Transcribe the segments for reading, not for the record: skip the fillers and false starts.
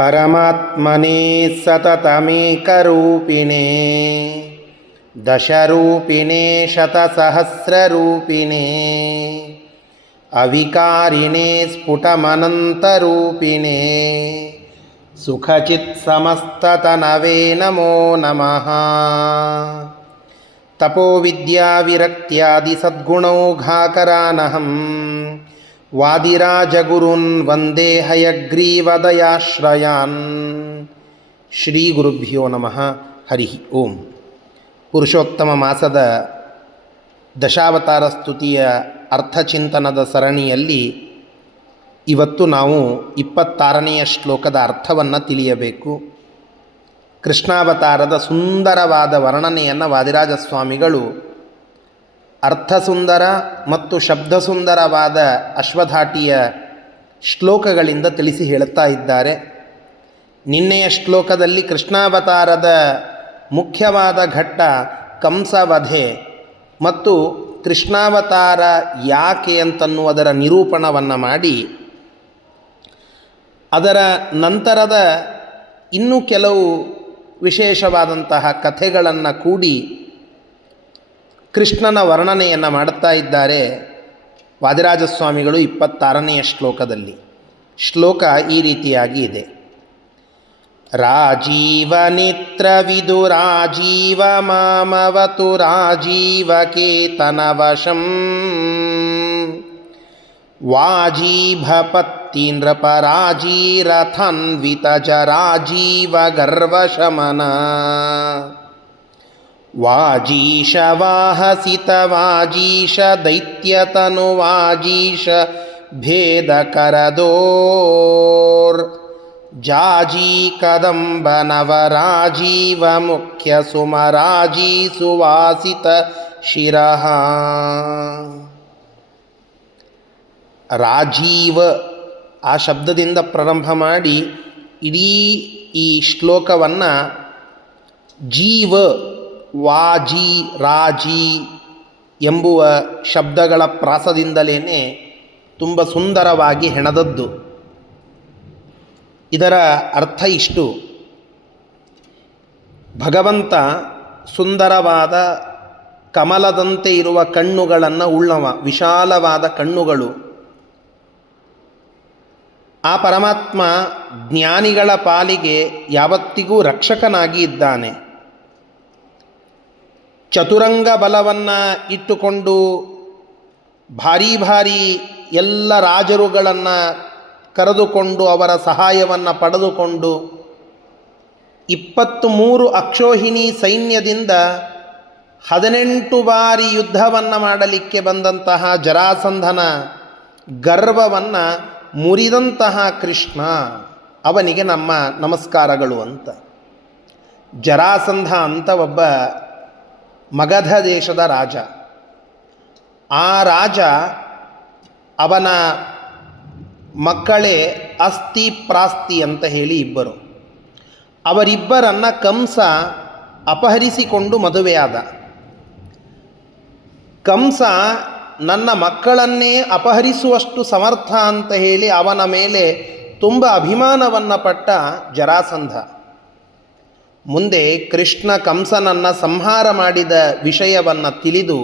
ಪರಮಾತ್ಮನೇ ಸತತಮೇಕರೂಪಿಣೇ ದಶರೂಪಿಣೇ ಶತಸಹಸ್ರರೂಪಿಣೇ ಅವಿಕಾರಿಣೇ ಸ್ಫುಟಮನಂತರೂಪಿಣೇ ಸುಖಚಿತ್ಸಮಸ್ತತನವೇ ನಮೋ ನಮಃ. ತಪೋವಿದ್ಯಾವಿರಕ್ತ್ಯಾದಿ ಸದ್ಗುಣೌಘಾಕರಾನಹಂ ವಾದಿರಾಜಗುರುನ್ ವಂದೇ ಹಯಗ್ರೀವದಯಾಶ್ರಯಾನ್. ಶ್ರೀ ಗುರುಭ್ಯೋ ನಮಃ. ಹರಿ ಓಂ. ಪುರುಷೋತ್ತಮ ಮಾಸದ ದಶಾವತಾರ ಸ್ತುತಿಯ ಅರ್ಥಚಿಂತನದ ಸರಣಿಯಲ್ಲಿ ಇವತ್ತು ನಾವು 26ನೆಯ ಶ್ಲೋಕದ ಅರ್ಥವನ್ನು ತಿಳಿಯಬೇಕು. ಕೃಷ್ಣಾವತಾರದ ಸುಂದರವಾದ ವರ್ಣನೆಯನ್ನು ವಾದಿರಾಜ ಸ್ವಾಮಿಗಳು ಅರ್ಥಸುಂದರ ಮತ್ತು ಶಬ್ದಸುಂದರವಾದ ಅಶ್ವಧಾಟಿಯ ಶ್ಲೋಕಗಳಿಂದ ತಿಳಿಸಿ ಹೇಳುತ್ತಾ ಇದ್ದಾರೆ. ನಿನ್ನೆಯ ಶ್ಲೋಕದಲ್ಲಿ ಕೃಷ್ಣಾವತಾರದ ಮುಖ್ಯವಾದ ಘಟ್ಟ ಕಂಸವಧೆ ಮತ್ತು ಕೃಷ್ಣಾವತಾರ ಯಾಕೆ ಅಂತನ್ನುವುದರ ನಿರೂಪಣವನ್ನು ಮಾಡಿ, ಅದರ ನಂತರದ ಇನ್ನೂ ಕೆಲವು ವಿಶೇಷವಾದಂತಹ ಕಥೆಗಳನ್ನು ಕೂಡಿ ಕೃಷ್ಣನ ವರ್ಣನೆಯನ್ನು ಮಾಡುತ್ತಾ ಇದ್ದಾರೆ ವಾದಿರಾಜ ಸ್ವಾಮಿಗಳು 26ನೆಯ ಶ್ಲೋಕದಲ್ಲಿ. ಶ್ಲೋಕ ಈ ರೀತಿಯಾಗಿ ಇದೆ. ರಾಜೀವ ನೇತ್ರ ವಿದುರಾಜೀವ ಮಾಮವತು ರಾಜೀವ ಕೇತನವಶಂ ವಾಜೀಭಪತ್ತಿ ನೃಪರಾಜೀರಥನ್ವಿತಜ ರಾಜೀವ ಗರ್ವಶಮನ ವಾಜೀಶ ವಾಹಸಿತ ವಾಜೀಶ ದೈತ್ಯತನು ವಾಜೀಶ ಭೇದಕರದೋರ್ ಜಾಜೀ ಕದಂಬ ನವರಾಜೀವ ಮುಖ್ಯ ಸುಮರಾಜೀ ಸುವಾಸಿತ ಶಿರಃ. ರಾಜೀವ ಆ ಶಬ್ದದಿಂದ ಪ್ರಾರಂಭ ಮಾಡಿ ಇಡೀ ಈ ಶ್ಲೋಕವನ್ನು ಜೀವ, ವಾಜಿ, ರಾಜಿ ಎಂಬುವ ಶಬ್ದಗಳ ಪ್ರಾಸದಿಂದಲೇ ತುಂಬ ಸುಂದರವಾಗಿ ಹೆಣೆದದ್ದು. ಇದರ ಅರ್ಥ ಇಷ್ಟು: ಭಗವಂತ ಸುಂದರವಾದ ಕಮಲದಂತೆ ಇರುವ ಕಣ್ಣುಗಳನ್ನು ಉಳ್ಳವ, ವಿಶಾಲವಾದ ಕಣ್ಣುಗಳು. ಆ ಪರಮಾತ್ಮ ಜ್ಞಾನಿಗಳ ಪಾಲಿಗೆ ಯಾವತ್ತಿಗೂ ರಕ್ಷಕನಾಗಿ ಇದ್ದಾನೆ. ಚತುರಂಗ ಬಲವನ್ನು ಇಟ್ಟುಕೊಂಡು ಭಾರೀ ಭಾರೀ ಎಲ್ಲ ರಾಜರುಗಳನ್ನು ಕರೆದುಕೊಂಡು ಅವರ ಸಹಾಯವನ್ನು ಪಡೆದುಕೊಂಡು 23 ಅಕ್ಷೋಹಿಣಿ ಸೈನ್ಯದಿಂದ 18 ಬಾರಿ ಯುದ್ಧವನ್ನು ಮಾಡಲಿಕ್ಕೆ ಬಂದಂತಹ ಜರಾಸಂಧನ ಗರ್ವವನ್ನು ಮುರಿದಂತಹ ಕೃಷ್ಣ, ಅವನಿಗೆ ನಮ್ಮ ನಮಸ್ಕಾರಗಳು ಅಂತ. ಜರಾಸಂಧ ಅಂತ ಒಬ್ಬ ಮಗಧ ದೇಶದ ರಾಜ. ಆ ರಾಜ, ಅವನ ಮಕ್ಕಳೇ ಅಸ್ತಿ ಪ್ರಾಸ್ತಿ ಅಂತ ಹೇಳಿ ಇಬ್ಬರು. ಅವರಿಬ್ಬರನ್ನು ಕಂಸ ಅಪಹರಿಸಿಕೊಂಡು ಮದುವೆಯಾದ. ಕಂಸ ನನ್ನ ಮಕ್ಕಳನ್ನೇ ಅಪಹರಿಸುವಷ್ಟು ಸಮರ್ಥ ಅಂತ ಹೇಳಿ ಅವನ ಮೇಲೆ ತುಂಬ ಅಭಿಮಾನವನ್ನು ಪಟ್ಟ ಜರಾಸಂಧ. ಮುಂದೆ ಕೃಷ್ಣ ಕಂಸನನ್ನು ಸಂಹಾರ ಮಾಡಿದ ವಿಷಯವನ್ನು ತಿಳಿದು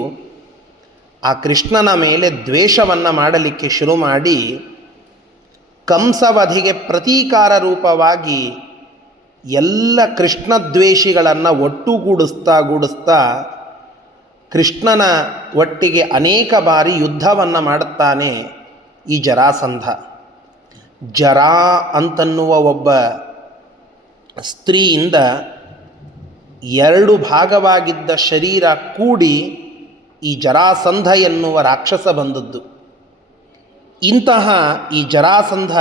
ಆ ಕೃಷ್ಣನ ಮೇಲೆ ದ್ವೇಷವನ್ನು ಮಾಡಲಿಕ್ಕೆ ಶುರು ಮಾಡಿ, ಕಂಸವಧಿಗೆ ಪ್ರತೀಕಾರ ರೂಪವಾಗಿ ಎಲ್ಲ ಕೃಷ್ಣ ದ್ವೇಷಿಗಳನ್ನು ಒಟ್ಟುಗೂಡಿಸ್ತಾ ಕೃಷ್ಣನ ಒಟ್ಟಿಗೆ ಅನೇಕ ಬಾರಿ ಯುದ್ಧವನ್ನು ಮಾಡುತ್ತಾನೆ ಈ ಜರಾಸಂಧ. ಜರಾ ಅಂತನ್ನುವ ಒಬ್ಬ ಸ್ತ್ರೀಯಿಂದ 2 ಭಾಗವಾಗಿದ್ದ ಶರೀರ ಕೂಡಿ ಈ ಜರಾಸಂಧ ಎನ್ನುವ ರಾಕ್ಷಸ ಬಂದದ್ದು. ಇಂತಹ ಈ ಜರಾಸಂಧ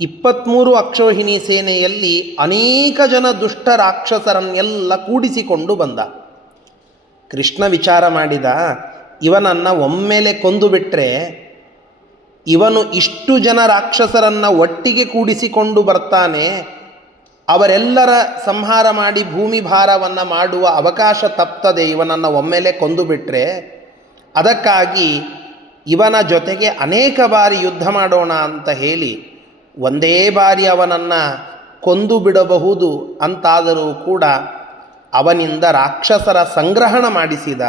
23 ಅಕ್ಷೋಹಿಣಿ ಸೇನೆಯಲ್ಲಿ ಅನೇಕ ಜನ ದುಷ್ಟ ರಾಕ್ಷಸರನ್ನೆಲ್ಲ ಕೂಡಿಸಿಕೊಂಡು ಬಂದ. ಕೃಷ್ಣ ವಿಚಾರ ಮಾಡಿದ, ಇವನನ್ನು ಒಮ್ಮೆಲೆ ಕೊಂದು ಬಿಟ್ಟರೆ ಇವನು ಇಷ್ಟು ಜನ ರಾಕ್ಷಸರನ್ನು ಒಟ್ಟಿಗೆ ಕೂಡಿಸಿಕೊಂಡು ಬರ್ತಾನೆ, ಅವರೆಲ್ಲರ ಸಂಹಾರ ಮಾಡಿ ಭೂಮಿ ಭಾರವನ್ನು ಮಾಡುವ ಅವಕಾಶ ತಪ್ತದೆ ಇವನನ್ನು ಒಮ್ಮೆಲೆ ಕೊಂದು ಬಿಟ್ಟರೆ. ಅದಕ್ಕಾಗಿ ಇವನ ಜೊತೆಗೆ ಅನೇಕ ಬಾರಿ ಯುದ್ಧ ಮಾಡೋಣ ಅಂತ ಹೇಳಿ ಒಂದೇ ಬಾರಿ ಅವನನ್ನು ಕೊಂದು ಬಿಡಬಹುದು ಅಂತಾದರೂ ಕೂಡ ಅವನಿಂದ ರಾಕ್ಷಸರ ಸಂಗ್ರಹಣ ಮಾಡಿಸಿದ.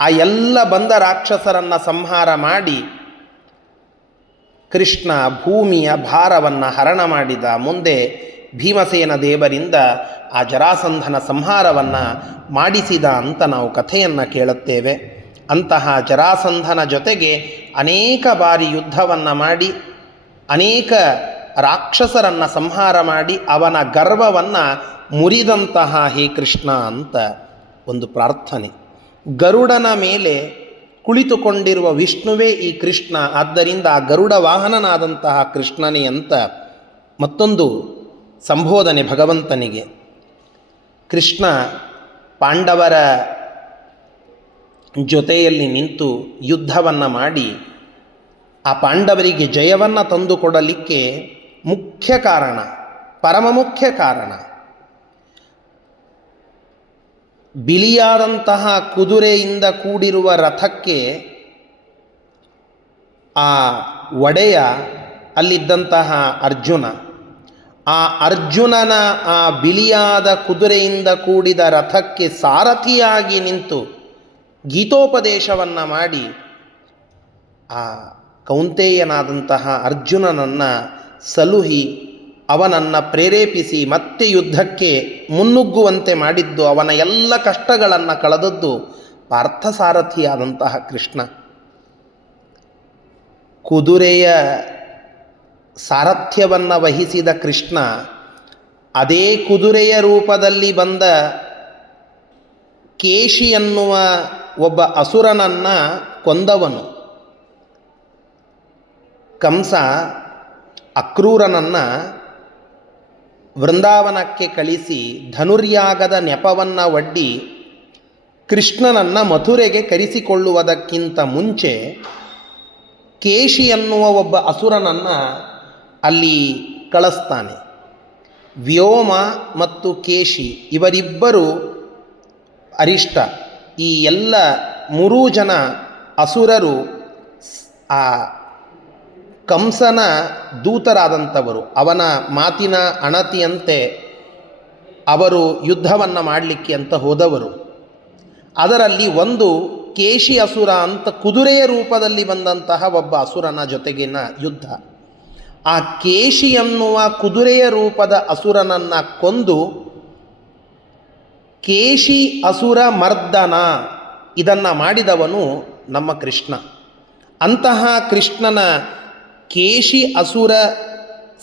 ಆ ಎಲ್ಲ ಬಂದ ರಾಕ್ಷಸರನ್ನು ಸಂಹಾರ ಮಾಡಿ ಕೃಷ್ಣ ಭೂಮಿಯ ಭಾರವನ್ನು ಹರಣ ಮಾಡಿದ. ಮುಂದೆ ಭೀಮಸೇನ ದೇವರಿಂದ ಆ ಜರಾಸಂಧನ ಸಂಹಾರವನ್ನು ಮಾಡಿಸಿದ ಅಂತ ನಾವು ಕಥೆಯನ್ನು ಕೇಳುತ್ತೇವೆ. ಅಂತಹ ಜರಾಸಂಧನ ಜೊತೆಗೆ ಅನೇಕ ಬಾರಿ ಯುದ್ಧವನ್ನು ಮಾಡಿ ಅನೇಕ ರಾಕ್ಷಸರನ್ನು ಸಂಹಾರ ಮಾಡಿ ಅವನ ಗರ್ವವನ್ನು ಮುರಿದಂತಹ ಹೇ ಕೃಷ್ಣ ಅಂತ ಒಂದು ಪ್ರಾರ್ಥನೆ. ಗರುಡನ ಮೇಲೆ ಕುಳಿತುಕೊಂಡಿರುವ ವಿಷ್ಣುವೇ ಈ ಕೃಷ್ಣ, ಆದ್ದರಿಂದ ಆ ಗರುಡ ವಾಹನನಾದಂತಹ ಕೃಷ್ಣನೇ ಅಂತ ಮತ್ತೊಂದು ಸಂಬೋಧನೆ ಭಗವಂತನಿಗೆ. ಕೃಷ್ಣ ಪಾಂಡವರ ಜೊತೆಯಲ್ಲಿ ನಿಂತು ಯುದ್ಧವನ್ನು ಮಾಡಿ ಆ ಪಾಂಡವರಿಗೆ ಜಯವನ್ನು ತಂದುಕೊಡಲಿಕ್ಕೆ ಮುಖ್ಯ ಕಾರಣ, ಪರಮ ಮುಖ್ಯ ಕಾರಣ, ಬಿಳಿಯಾದಂತಹ ಕುದುರೆಯಿಂದ ಕೂಡಿರುವ ರಥಕ್ಕೆ ಆ ಒಡೆಯ ಅಲ್ಲಿದ್ದಂತಹ ಅರ್ಜುನ, ಆ ಅರ್ಜುನನ ಆ ಬಿಳಿಯಾದ ಕುದುರೆಯಿಂದ ಕೂಡಿದ ರಥಕ್ಕೆ ಸಾರಥಿಯಾಗಿ ನಿಂತು ಗೀತೋಪದೇಶವನ್ನು ಮಾಡಿ ಆ ಕೌಂತೆಯನಾದಂತಹ ಅರ್ಜುನನನ್ನು ಸಲುಹಿ ಅವನನ್ನು ಪ್ರೇರೇಪಿಸಿ ಮತ್ತೆ ಯುದ್ಧಕ್ಕೆ ಮುನ್ನುಗ್ಗುವಂತೆ ಮಾಡಿದ್ದು, ಅವನ ಎಲ್ಲ ಕಷ್ಟಗಳನ್ನು ಕಳೆದದ್ದು ಪಾರ್ಥಸಾರಥಿಯಾದಂತಹ ಕೃಷ್ಣ. ಕುದುರೆಯ ಸಾರಥ್ಯವನ್ನು ವಹಿಸಿದ ಕೃಷ್ಣ ಅದೇ ಕುದುರೆಯ ರೂಪದಲ್ಲಿ ಬಂದ ಕೇಶಿ ಎನ್ನುವ ಒಬ್ಬ ಅಸುರನನ್ನು ಕೊಂದವನು. ಕಂಸ ಅಕ್ರೂರನನ್ನು ವೃಂದಾವನಕ್ಕೆ ಕಳಿಸಿ ಧನುರ್ಯಾಗದ ನೆಪವನ್ನು ಒಡ್ಡಿ ಕೃಷ್ಣನನ್ನು ಮಥುರೆಗೆ ಕರೆಸಿಕೊಳ್ಳುವುದಕ್ಕಿಂತ ಮುಂಚೆ ಕೇಶಿ ಎನ್ನುವ ಒಬ್ಬ ಅಸುರನನ್ನು ಅಲ್ಲಿ ಕಳಿಸ್ತಾನೆ. ವ್ಯೋಮ ಮತ್ತು ಕೇಶಿ ಇವರಿಬ್ಬರು ಅರಿಷ್ಟ, ಈ ಎಲ್ಲ ಮೂರೂ ಜನ ಅಸುರರು ಆ ಕಂಸನ ದೂತರಾದಂಥವರು. ಅವನ ಮಾತಿನ ಅಣತಿಯಂತೆ ಅವರು ಯುದ್ಧವನ್ನು ಮಾಡಲಿಕ್ಕೆ ಅಂತ ಹೋದವರು. ಅದರಲ್ಲಿ ಒಂದು ಕೇಶಿ ಅಸುರ ಅಂತ ಕುದುರೆಯ ರೂಪದಲ್ಲಿ ಬಂದಂತಹ ಒಬ್ಬ ಅಸುರನ ಜೊತೆಗಿನ ಯುದ್ಧ. ಆ ಕೇಶಿ ಎನ್ನುವ ಕುದುರೆಯ ರೂಪದ ಅಸುರನನ್ನು ಕೊಂದು ಕೇಶಿ ಅಸುರ ಮರ್ದನ ಇದನ್ನು ಮಾಡಿದವನು ನಮ್ಮ ಕೃಷ್ಣ. ಅಂತಹ ಕೃಷ್ಣನ ಕೇಶಿ ಅಸುರ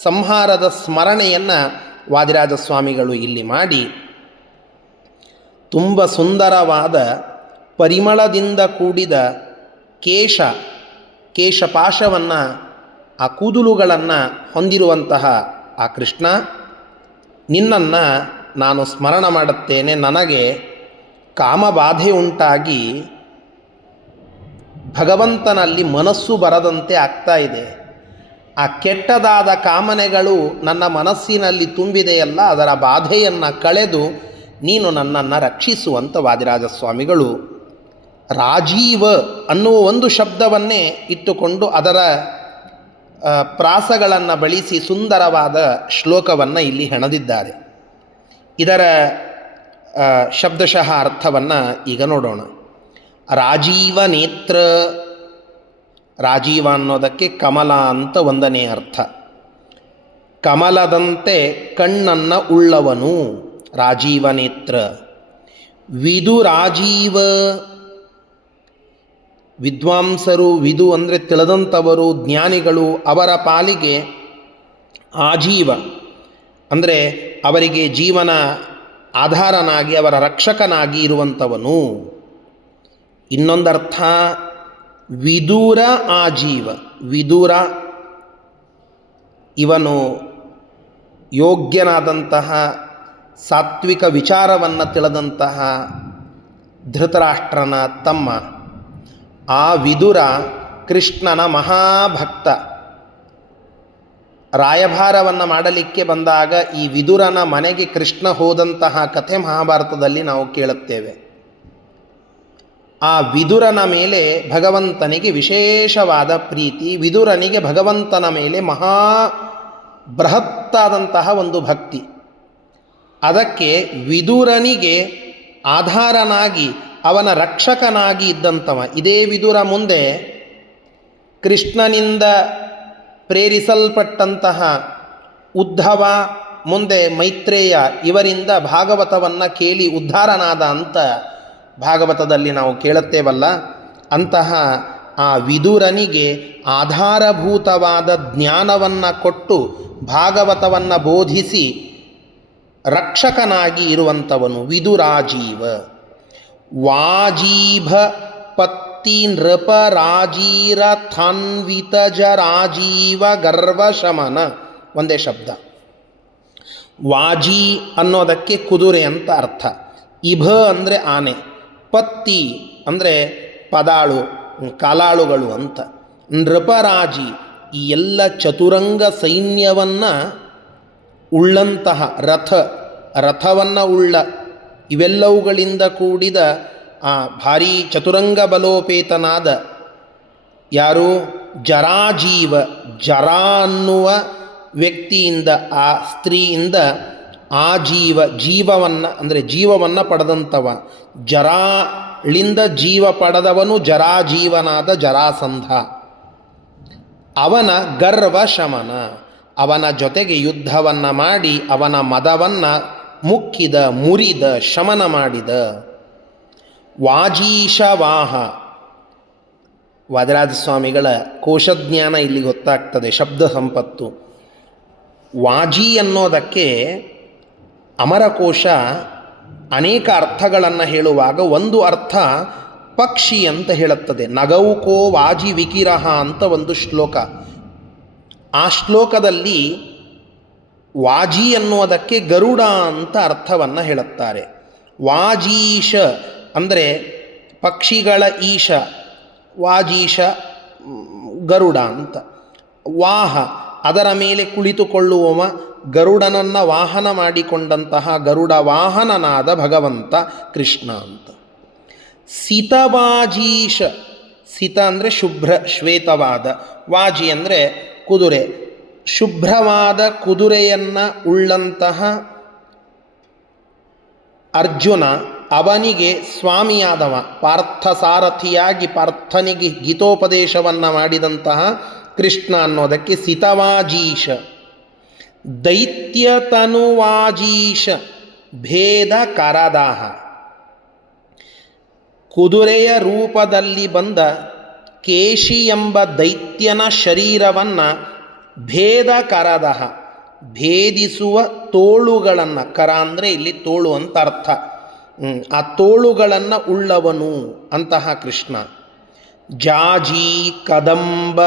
ಸಂಹಾರದ ಸ್ಮರಣೆಯನ್ನು ವಾದಿರಾಜ ಸ್ವಾಮಿಗಳು ಇಲ್ಲಿ ಮಾಡಿ ತುಂಬ ಸುಂದರವಾದ ಪರಿಮಳದಿಂದ ಕೂಡಿದ ಕೇಶಪಾಶವನ್ನು, ಆ ಕೂದಲುಗಳನ್ನು ಹೊಂದಿರುವಂತಹ ಆ ಕೃಷ್ಣ, ನಿನ್ನನ್ನು ನಾನು ಸ್ಮರಣ ಮಾಡುತ್ತೇನೆ. ನನಗೆ ಕಾಮಬಾಧೆ ಉಂಟಾಗಿ ಭಗವಂತನಲ್ಲಿ ಮನಸ್ಸು ಬರದಂತೆ ಆಗ್ತಾ ಇದೆ. ಆ ಕೆಟ್ಟದಾದ ಕಾಮನೆಗಳು ನನ್ನ ಮನಸ್ಸಿನಲ್ಲಿ ತುಂಬಿದೆಯಲ್ಲ, ಅದರ ಬಾಧೆಯನ್ನು ಕಳೆದು ನೀನು ನನ್ನನ್ನು ರಕ್ಷಿಸುವಂಥ ವಾದಿರಾಜ ಸ್ವಾಮಿಗಳು ರಾಜೀವ ಅನ್ನುವ ಒಂದು ಶಬ್ದವನ್ನೇ ಇಟ್ಟುಕೊಂಡು ಅದರ ಪ್ರಾಸಗಳನ್ನು ಬಳಸಿ ಸುಂದರವಾದ ಶ್ಲೋಕವನ್ನು ಇಲ್ಲಿ ಹೆಣೆದಿದ್ದಾರೆ. ಇದರ ಶಬ್ದಶಃ ಅರ್ಥವನ್ನು ಈಗ ನೋಡೋಣ. ರಾಜೀವ ನೇತ್ರ, ರಾಜೀವ ಅನ್ನೋದಕ್ಕೆ ಕಮಲ ಅಂತ ಒಂದನೇ ಅರ್ಥ. ಕಮಲದಂತೆ ಕಣ್ಣನ್ನು ಉಳ್ಳವನು ರಾಜೀವ ನೇತ್ರ. ವಿದು ರಾಜೀವ, ವಿದ್ವಾಂಸರು, ವಿದು ಅಂದರೆ ತಿಳಿದಂಥವರು, ಜ್ಞಾನಿಗಳು, ಅವರ ಪಾಲಿಗೆ ಆಜೀವ ಅಂದರೆ ಅವರಿಗೆ ಜೀವನ ಆಧಾರನಾಗಿ ಅವರ ರಕ್ಷಕನಾಗಿ ಇರುವಂಥವನು. ಇನ್ನೊಂದರ್ಥ ವಿದೂರ ಆಜೀವ. ವಿದೂರ ಇವನು ಯೋಗ್ಯನಾದಂತಹ ಸಾತ್ವಿಕ ವಿಚಾರವನ್ನು ತಿಳಿದಂತಹ ಧೃತರಾಷ್ಟ್ರನ ತಮ್ಮ. ಆ ವಿದುರ ಕೃಷ್ಣನ ಮಹಾಭಕ್ತ. ರಾಯಭಾರವನ್ನು ಮಾಡಲಿಕ್ಕೆ ಬಂದಾಗ ಈ ವಿದುರನ ಮನೆಗೆ ಕೃಷ್ಣ ಹೋದಂತಹ ಕಥೆ ಮಹಾಭಾರತದಲ್ಲಿ ನಾವು ಕೇಳುತ್ತೇವೆ. ಆ ವಿದುರನ ಮೇಲೆ ಭಗವಂತನಿಗೆ ವಿಶೇಷವಾದ ಪ್ರೀತಿ. ವಿದುರನಿಗೆ ಭಗವಂತನ ಮೇಲೆ ಮಹಾ ಬೃಹತ್ತಾದಂತಹ ಒಂದು ಭಕ್ತಿ. ಅದಕ್ಕೆ ವಿದುರನಿಗೆ ಆಧಾರನಾಗಿ ಅವನ ರಕ್ಷಕನಾಗಿ ಇದ್ದಂಥವ. ಇದೇ ವಿದುರ ಮುಂದೆ ಕೃಷ್ಣನಿಂದ ಪ್ರೇರಿಸಲ್ಪಟ್ಟಂತಹ ಉದ್ಧವ, ಮುಂದೆ ಮೈತ್ರೇಯ ಇವರಿಂದ ಭಾಗವತವನ್ನು ಕೇಳಿ ಉದ್ಧಾರನಾದ ಅಂತ ಭಾಗವತದಲ್ಲಿ ನಾವು ಕೇಳುತ್ತೇವಲ್ಲ. ಅಂತಹ ಆ ವಿದುರನಿಗೆ ಆಧಾರಭೂತವಾದ ಜ್ಞಾನವನ್ನು ಕೊಟ್ಟು ಭಾಗವತವನ್ನು ಬೋಧಿಸಿ ರಕ್ಷಕನಾಗಿ ಇರುವಂಥವನು ವಿದುರಾಜೀವ. ವಾಜೀಭ ಪತ್ತಿ ನೃಪ ರಾಜೀರ ಥಾನ್ವಿತಜ ರಾಜೀವ ಗರ್ವಶಮನ, ಒಂದೇ ಶಬ್ದ. ವಾಜಿ ಅನ್ನೋದಕ್ಕೆ ಕುದುರೆ ಅಂತ ಅರ್ಥ. ಇಭ ಅಂದರೆ ಆನೆ, ಪತ್ತಿ ಅಂದರೆ ಪದಾಳು, ಕಾಲಾಳುಗಳು ಅಂತ. ನೃಪರಾಜಿ ಈ ಎಲ್ಲ ಚತುರಂಗ ಸೈನ್ಯವನ್ನು ಉಳ್ಳಂತಹ ರಥವನ್ನು ಉಳ್ಳ ಇವೆಲ್ಲವುಗಳಿಂದ ಕೂಡಿದ ಆ ಭಾರೀ ಚತುರಂಗ ಬಲೋಪೇತನಾದ ಯಾರು? ಜರಾಜೀವ. ಜರಾ ಅನ್ನುವ ವ್ಯಕ್ತಿಯಿಂದ, ಆ ಸ್ತ್ರೀಯಿಂದ ಜೀವವನ್ನು ಅಂದರೆ ಜೀವವನ್ನು ಪಡೆದಂಥವ. ಜರಾಳಿಂದ ಜೀವ ಪಡೆದವನು ಜರಾಜೀವನಾದ ಜರಾಸಂಧ. ಅವನ ಗರ್ವ ಶಮನ, ಅವನ ಜೊತೆಗೆ ಯುದ್ಧವನ್ನು ಮಾಡಿ ಅವನ ಮದವನ್ನು ಮುಕ್ಕಿದ, ಮುರಿದ, ಶಮನ ಮಾಡಿದ. ವಾಜೀಶವಾಹ, ವಾದರಾಜ ಸ್ವಾಮಿಗಳ ಕೋಶಜ್ಞಾನ ಇಲ್ಲಿ ಗೊತ್ತಾಗ್ತದೆ, ಶಬ್ದ ಸಂಪತ್ತು. ವಾಜಿ ಅನ್ನೋದಕ್ಕೆ ಅಮರಕೋಶ ಅನೇಕ ಅರ್ಥಗಳನ್ನು ಹೇಳುವಾಗ ಒಂದು ಅರ್ಥ ಪಕ್ಷಿ ಅಂತ ಹೇಳುತ್ತದೆ. ನಗೌಕೋ ವಾಜಿ ವಿಕಿರಹ ಅಂತ ಒಂದು ಶ್ಲೋಕ. ಆ ಶ್ಲೋಕದಲ್ಲಿ ವಾಜಿ ಅನ್ನುವುದಕ್ಕೆ ಗರುಡ ಅಂತ ಅರ್ಥವನ್ನು ಹೇಳುತ್ತಾರೆ. ವಾಜೀಶ ಅಂದರೆ ಪಕ್ಷಿಗಳ ಈಶ, ವಾಜೀಶ ಗರುಡ ಅಂತ. ವಾಹ ಅದರ ಮೇಲೆ ಕುಳಿತುಕೊಳ್ಳುವವ, ಗರುಡನನ್ನು ವಾಹನ ಮಾಡಿಕೊಂಡಂತಹ ಗರುಡ ವಾಹನನಾದ ಭಗವಂತ ಕೃಷ್ಣ ಅಂತ. ಸಿತವಾಜೀಶ, ಸಿತ ಅಂದರೆ ಶುಭ್ರ ಶ್ವೇತವಾದ, ವಾಜಿ ಅಂದರೆ ಕುದುರೆ, ಶುಭ್ರವಾದ ಕುದುರೆಯನ್ನು ಉಳ್ಳಂತಹ ಅರ್ಜುನ, ಅವನಿಗೆ ಸ್ವಾಮಿಯಾದವ, ಪಾರ್ಥಸಾರಥಿಯಾಗಿ ಪಾರ್ಥನಿಗೆ ಗೀತೋಪದೇಶವನ್ನು ಮಾಡಿದಂತಹ ಕೃಷ್ಣ ಅನ್ನೋದಕ್ಕೆ ಸಿತವಾಜೀಶ. ದೈತ್ಯತನುವಾಜೀಶ ಭೇದ ಕರದಾಹ, ಕುದುರೆಯ ರೂಪದಲ್ಲಿ ಬಂದ ಕೇಶಿ ಎಂಬ ದೈತ್ಯನ ಶರೀರವನ್ನು ಭೇದ ಕರದಹ, ಭೇದಿಸುವ ತೋಳುಗಳನ್ನು, ಕರ ಅಂದರೆ ಇಲ್ಲಿ ತೋಳು ಅಂತ ಅರ್ಥ, ಆ ತೋಳುಗಳನ್ನು ಉಳ್ಳವನು ಅಂತಹ ಕೃಷ್ಣ. ಜಾಜಿ ಕದಂಬ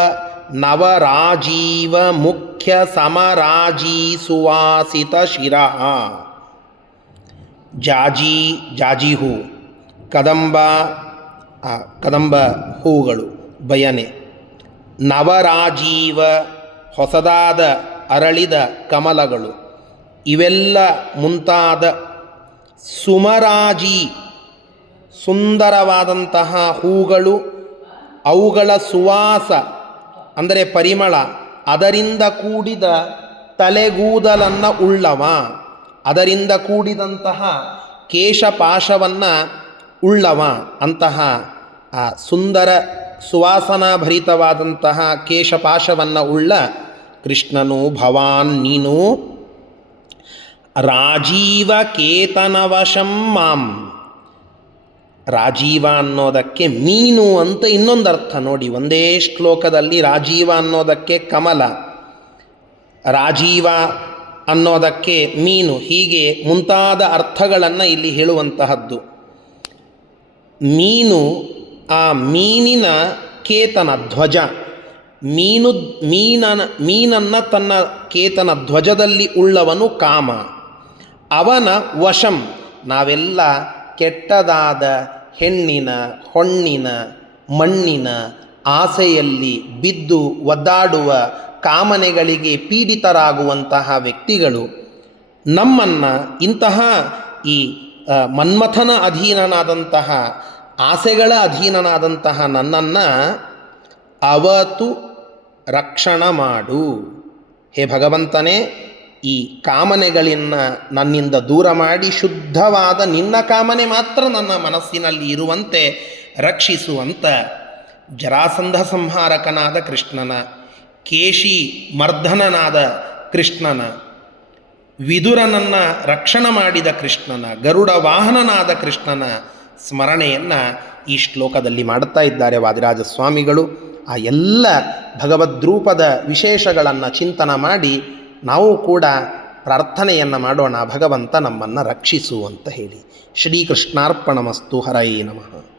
ನವರಾಜೀವ ಮುಖ್ಯ ಸಮರಾಜೀ ಸುವಾಸಿತ ಶಿರಃ. ಜಾಜಿ ಹೂ, ಕದಂಬ ಹೂಗಳು ಬಯನೆ, ನವರಾಜೀವ ಹೊಸದಾದ ಅರಳಿದ ಕಮಲಗಳು, ಇವೆಲ್ಲ ಮುಂತಾದ ಸುಮರಾಜಿ ಸುಂದರವಾದಂತಹ ಹೂಗಳು, ಅವುಗಳ ಸುವಾಸ ಅಂದರೆ ಪರಿಮಳ, ಅದರಿಂದ ಕೂಡಿದ ತಲೆಗೂದಲನ್ನು ಉಳ್ಳವ, ಅದರಿಂದ ಕೂಡಿದಂತಹ ಕೇಶಪಾಶವನ್ನು ಉಳ್ಳವ ಅಂತಹ ಆ ಸುಂದರ ಸುವಾಸನಾಭರಿತವಾದಂತಹ ಕೇಶಪಾಶವನ್ನು ಉಳ್ಳ ಕೃಷ್ಣನು ಭವಾನ್ ನೀನು. ರಾಜೀವ ಕೇತನವಶಂ ಮಾಂ, ರಾಜೀವ ಅನ್ನೋದಕ್ಕೆ ಮೀನು ಅಂತ ಇನ್ನೊಂದು ಅರ್ಥ ನೋಡಿ. ಒಂದೇ ಶ್ಲೋಕದಲ್ಲಿ ರಾಜೀವ ಅನ್ನೋದಕ್ಕೆ ಕಮಲ, ರಾಜೀವ ಅನ್ನೋದಕ್ಕೆ ಮೀನು, ಹೀಗೆ ಮುಂತಾದ ಅರ್ಥಗಳನ್ನು ಇಲ್ಲಿ ಹೇಳುವಂತಹದ್ದು. ಮೀನು, ಆ ಮೀನಿನ ಕೇತನ ಧ್ವಜ, ಮೀನನ್ನು ತನ್ನ ಕೇತನ ಧ್ವಜದಲ್ಲಿ ಉಳ್ಳವನು ಕಾಮ. ಅವನ ವಶಂ, ನಾವೆಲ್ಲ ಕೆಟ್ಟದಾದ ಹೆಣ್ಣಿನ, ಹೊಣ್ಣಿನ, ಮಣ್ಣಿನ ಆಸೆಯಲ್ಲಿ ಬಿದ್ದು ಒದ್ದಾಡುವ ಕಾಮನೆಗಳಿಗೆ ಪೀಡಿತರಾಗುವಂತಹ ವ್ಯಕ್ತಿಗಳು ನಮ್ಮನ್ನು, ಇಂತಹ ಈ ಮನ್ಮಥನ ಅಧೀನನಾದಂತಹ, ಆಸೆಗಳ ಅಧೀನನಾದಂತಹ ನನ್ನನ್ನು ಅವತು ರಕ್ಷಣ ಮಾಡು, ಹೇ ಭಗವಂತನೇ, ಈ ಕಾಮನೆಗಳನ್ನು ನನ್ನಿಂದ ದೂರ ಮಾಡಿ ಶುದ್ಧವಾದ ನಿನ್ನ ಕಾಮನೆ ಮಾತ್ರ ನನ್ನ ಮನಸ್ಸಿನಲ್ಲಿ ಇರುವಂತೆ ರಕ್ಷಿಸುವಂತ ಜರಾಸಂಧ ಸಂಹಾರಕನಾದ ಕೃಷ್ಣನ, ಕೇಶಿ ಮರ್ದನನಾದ ಕೃಷ್ಣನ, ವಿದುರನನ್ನು ರಕ್ಷಣೆ ಮಾಡಿದ ಕೃಷ್ಣನ, ಗರುಡ ವಾಹನನಾದ ಕೃಷ್ಣನ ಸ್ಮರಣೆಯನ್ನು ಈ ಶ್ಲೋಕದಲ್ಲಿ ಮಾಡುತ್ತಾ ಇದ್ದಾರೆ ವಾದಿರಾಜ ಸ್ವಾಮಿಗಳು. ಆ ಎಲ್ಲ ಭಗವದ್ರೂಪದ ವಿಶೇಷಗಳನ್ನು ಚಿಂತನ ಮಾಡಿ ನಾವು ಕೂಡ ಪ್ರಾರ್ಥನೆಯನ್ನು ಮಾಡೋಣ, ಭಗವಂತ ನಮ್ಮನ್ನು ರಕ್ಷಿಸು ಅಂತ ಹೇಳಿ. ಶ್ರೀಕೃಷ್ಣಾರ್ಪಣಮಸ್ತು. ಹರಯೇ ನಮಃ.